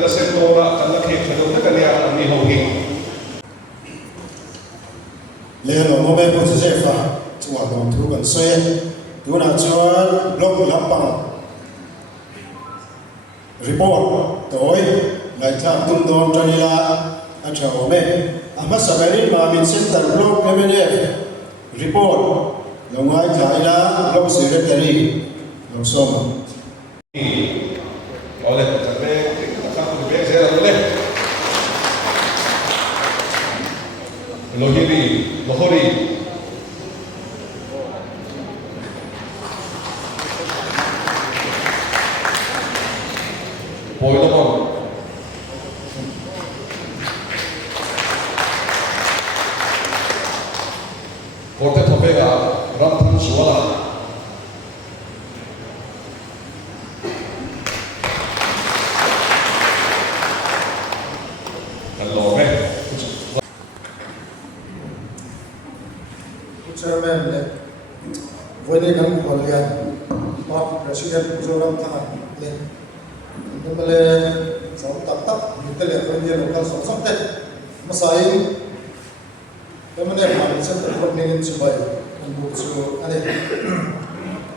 la semora kan la khek thalo na kan ya ani ho hi le lo mo be ko se fa chwa do thu kan se tu na chuan blok lapang report toy lai tha tum dom tanila a thaw me ama sabari ma min center block MNF report lo ngai thaila block secretary lo soma ole tane ka ku be se la le lohori Poilamon Porte Topega Rampan Suala Allora Chairman Voine kan Kolyan Pak Presiden Zoram Tangan le Kembali sama tak kita lihat kerja lokal sampai masai kemudian kami sedang berpengin supaya untuk ada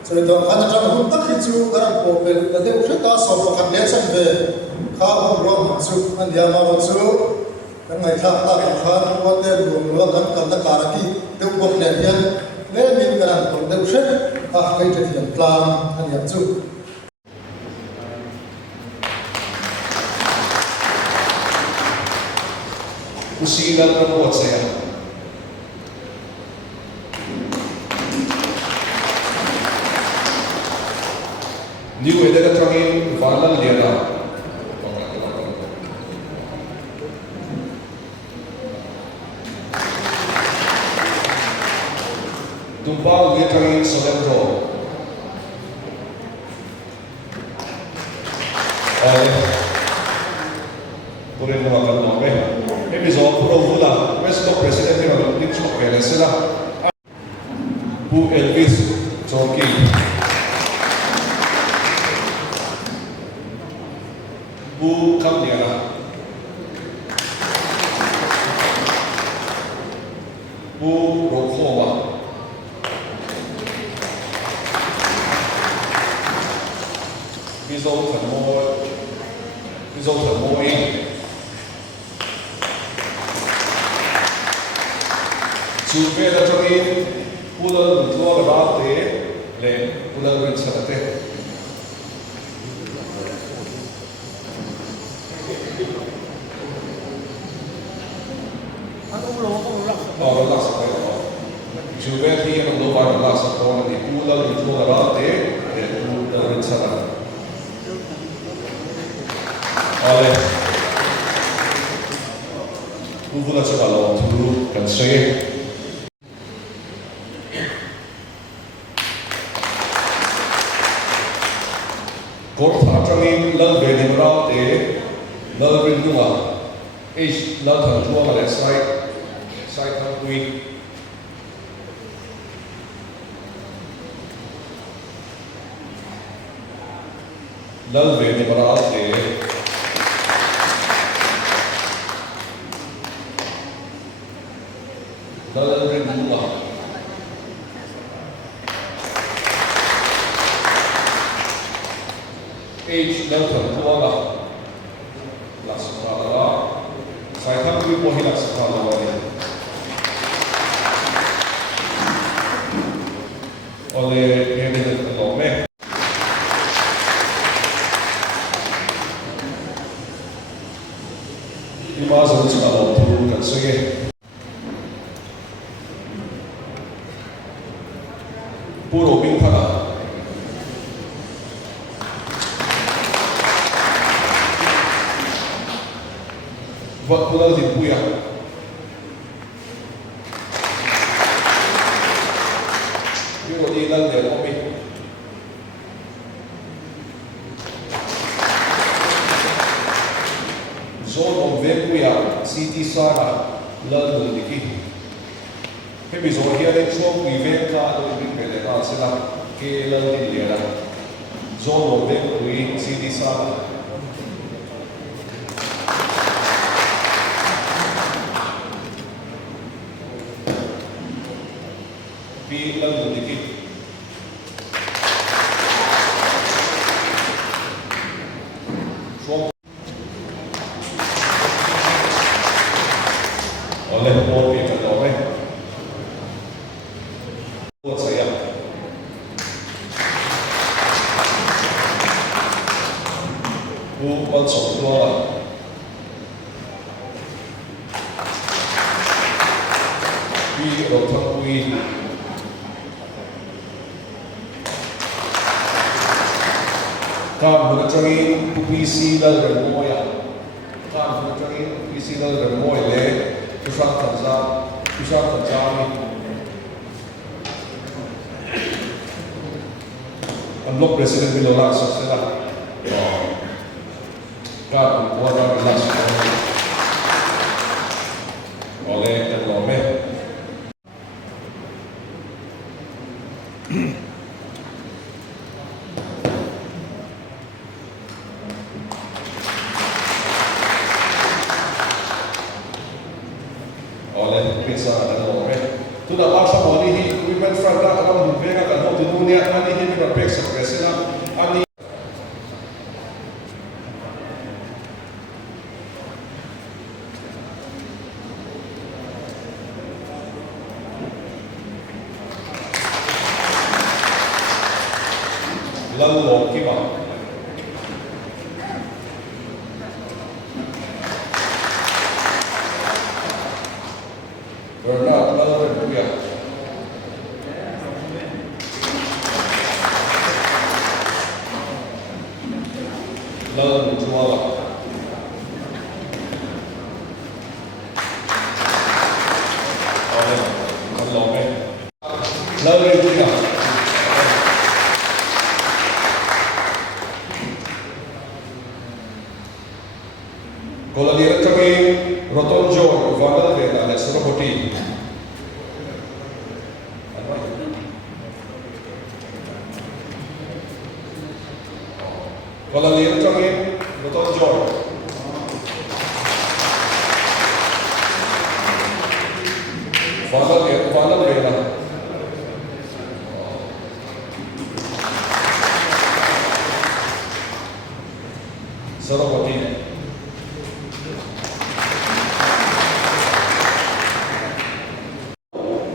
so itu hanya jangan untuk itu orang popel tadi usia tak soal kerja sampai kau belum masuk anda mau masuk dan ngai tak kan buat dia dulu kan kalau karaki itu buat dia lemin kan untuk usia kau itu yang plan anda masuk usilan na buat saya new edera trangin valal liana tumpal dia trangin solentro purin mo akan nombe episode puro vula West President ni Ronald Pinchuk Venezuela Bu Elvis Choki Bu Kamniara Bu Rokova Bizo Thamoy Supe da trangin pulal tua rabate le pulal rin sarate relax Supe di ang lo ba relax ko ni pulal tua rabate le pulal rin sarate ole pula sa balon tu kan sige Kort hatrangin lal bedin raute lal rindunga is lal thantua male site hangui lal bedin raute lal rindunga H Delta Tuaga Lasukala saya kan gue mau hilang sekali oleh Henry Lome di masa itu kalau turun kan sege puro bintang buat pulau di Puya. Yo di lang dia kopi. Zone of Puya City Saga lalu dikit. Tapi zone dia ada cuaca event kalau di Peleka sila ke lalu di dia. Zone of Puya City Saga oleh bol ke kadome buat saya bu masuk dua di rotan kui kam mengenai PC dan bermoya kam mengenai PC dan bermoya le pusat kerja ni unlock presiden bilola sesela kam buat jelas oleh terlome oleh pesa dan lome tu dah masa body hi women front dah kalau hubungan kan hot dunia ani hi dengan pesa presiden ani lalu kita Bernard lalu dia lalu juara oleh lome lalu dia kalau dia kami roton jor vandal veda le suraboti kalau dia kami roton jor vandal veda suraboti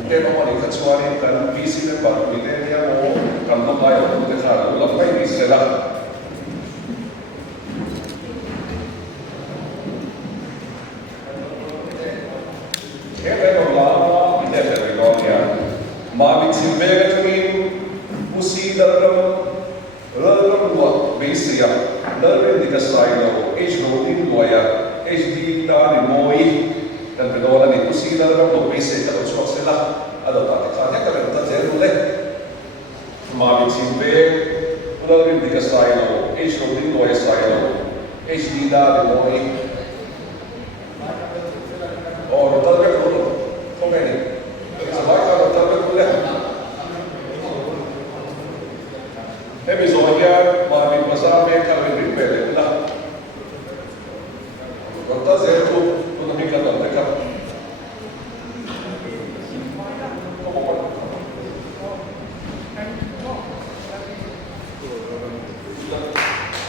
tema mari kecuali kan visi le baru milenia o kalau kaya untuk dekar ulah mai istilah Kaya lama ide tergonya mami silvega tuin usi dalam dua base ya dalam dikasaino HD loya HD tadi moi dan kedua ni usi dalam dua base kalau suatu sila ada praktiknya kalau kita jadi boleh mami silvega dalam dikasaino HD loya saino HD tadi moi और hotel पे खोलो तो मैंने सवाई का hotel पे खोले है भी सोनिया मामी मसाला में कर रही पहले ना होटल से तो नहीं करता देखा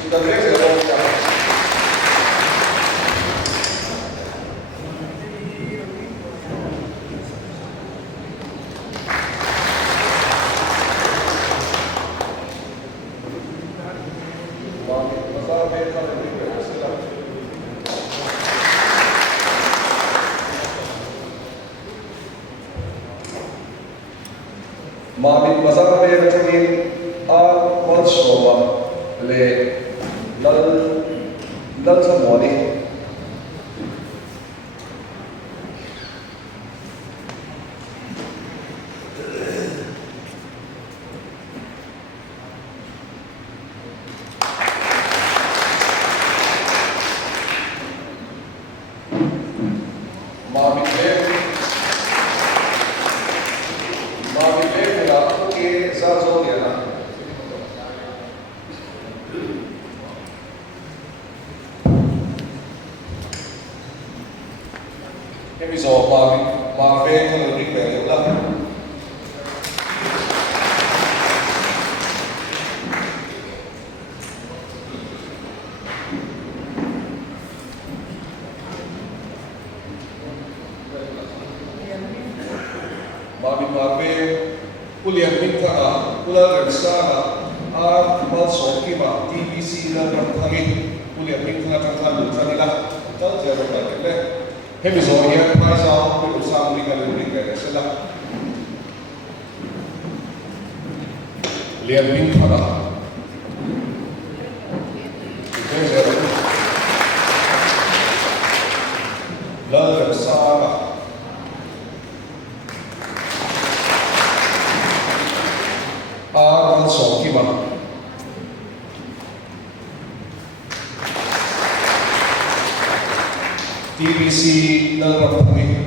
इधर देख रहे हो क्या Mami masalah dia macam al soba le dal semua ni Mami ke zazo dia na Kami so mami kalau di pele lah marbe ulian minta ular resana mal soki ma TBC na panghangi ulian minta tangkan lutanila tal jero takile hemi zoria paisa pe usang liga liga sela lian minta na la resana mal soki ma TBC na panghangi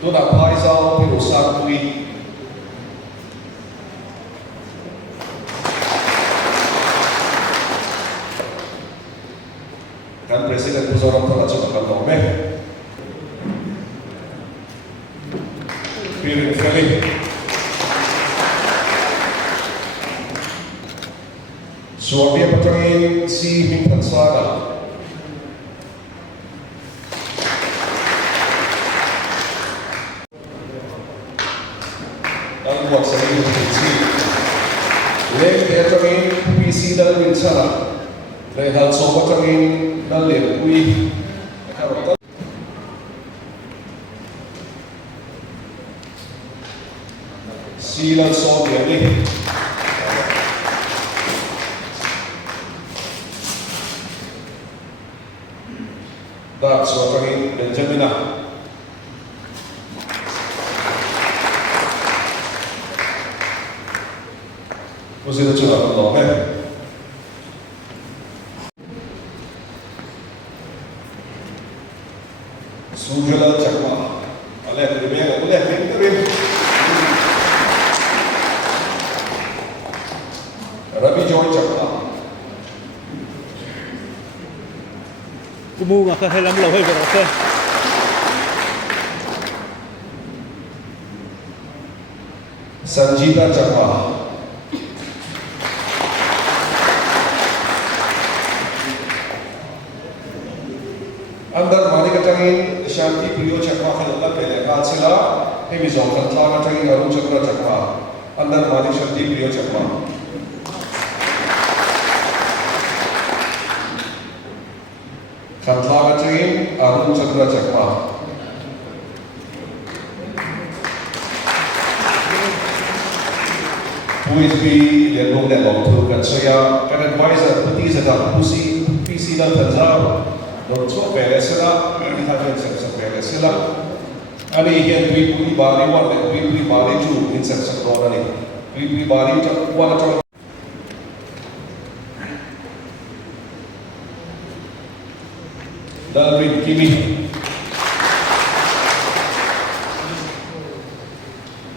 tu na paisa pe usang liga kan Presiden Pusorong telah coba nome piring kali suami petangin si Mintan Sada dan buat sering berfungsi lek petangin PC dan Winsana Rehal sobat petangin Dalir, ui, silat sobat ini, dah sobat ini Benjamina, usia curah penolong, Sujala Chakma, Alek Rimega, Alek Rimega, Rabi Joy Chakma, Kumu maka helam lawai berasa. Sanjita Chakma, Andar mani katangin Shanti Priyo Chakma khalala pele katsila hemi zong kantla katangin Arun Chakra Chakma Andar mani Shanti Priyo Chakma kantla katangin Arun Chakra Chakma Puit pi lianong lianong tu kan soya kan advisor putih sedang pusi PC dan tanzar Dorso Peresela, Hajan Sepsa Peresela. Ani hian dui bari wan dui bari ju in Sepsa Dora ni. Dui bari wan atau Dalvin Kimi.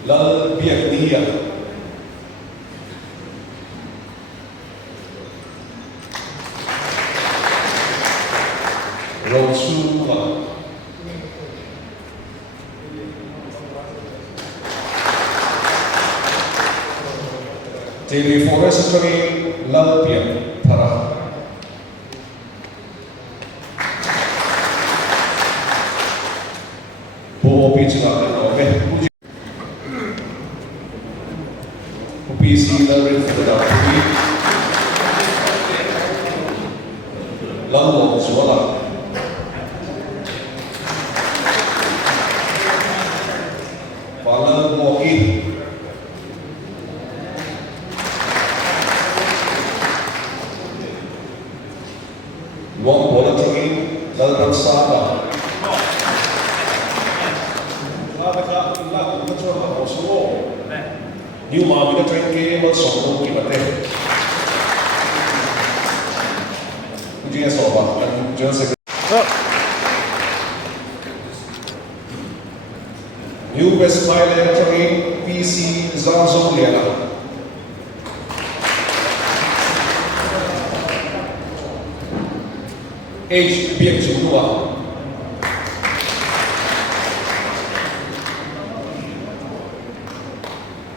Lal Biak Nia. Rasulullah Jadi forest kami lalpian Tara Bobo Pichina dan Oke PC lalrin Federal Lalu Suala Pala Moki Luang bola tinggi Dalban Sada Laka Ila Kuchora Oslo New Mami Trengke Malsono Kimate Ujian Soba dan Joseph New West Thailand Terrain PC Zanzo Liana H. Biak Jumua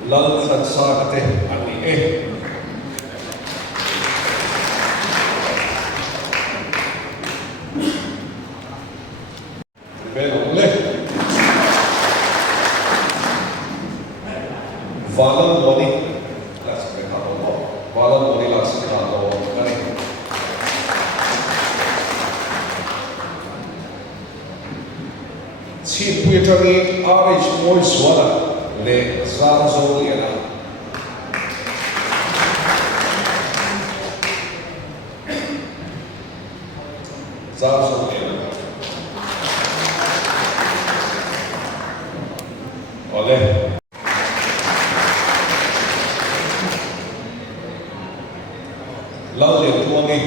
Lal Khansa Kate Ani Walan Morila Sikado, Kani. Si Puitani Arish Moiswala, Le Zazo Yena. Zazo Yena. Oleh. Lalu yang tuangi.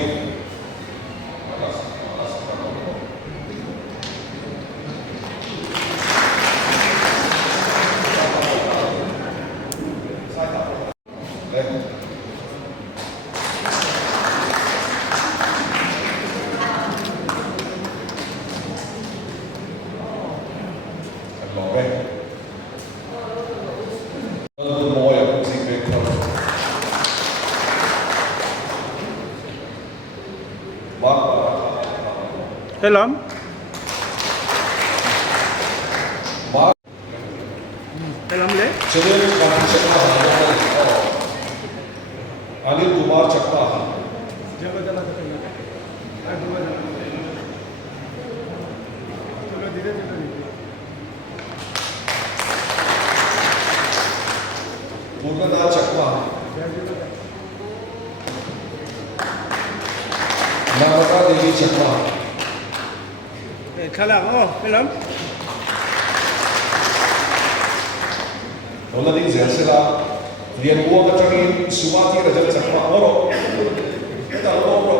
Hello. Hello le. Children Chakma, Anil Kumar Chakma. Purnada Chakma. Naraka Devi Chakma. Kalam. Oh, hello. Ola din zelsela lian buang kacangin sumati raja Chakma oro. Kita oro.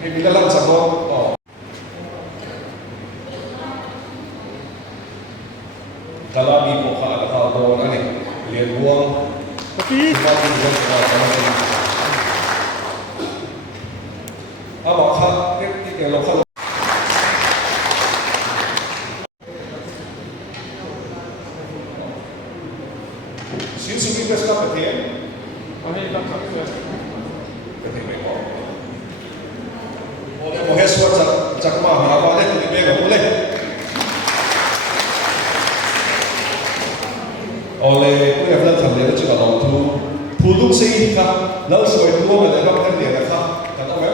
Ini dalam sabon. Oh. Kalami ko ka do ani lian buang. Okey. Sumati raja Chakma. Abang kha ke lokal Sin subi pesta petin. Okey, tak apa. Petin beko. Oleh moheswa Chakma harawa le tu beko boleh. Oleh ku yang dah thamle chu ka long tu puluk sei kha lau soi tu ma le ram kan le kha ka to me.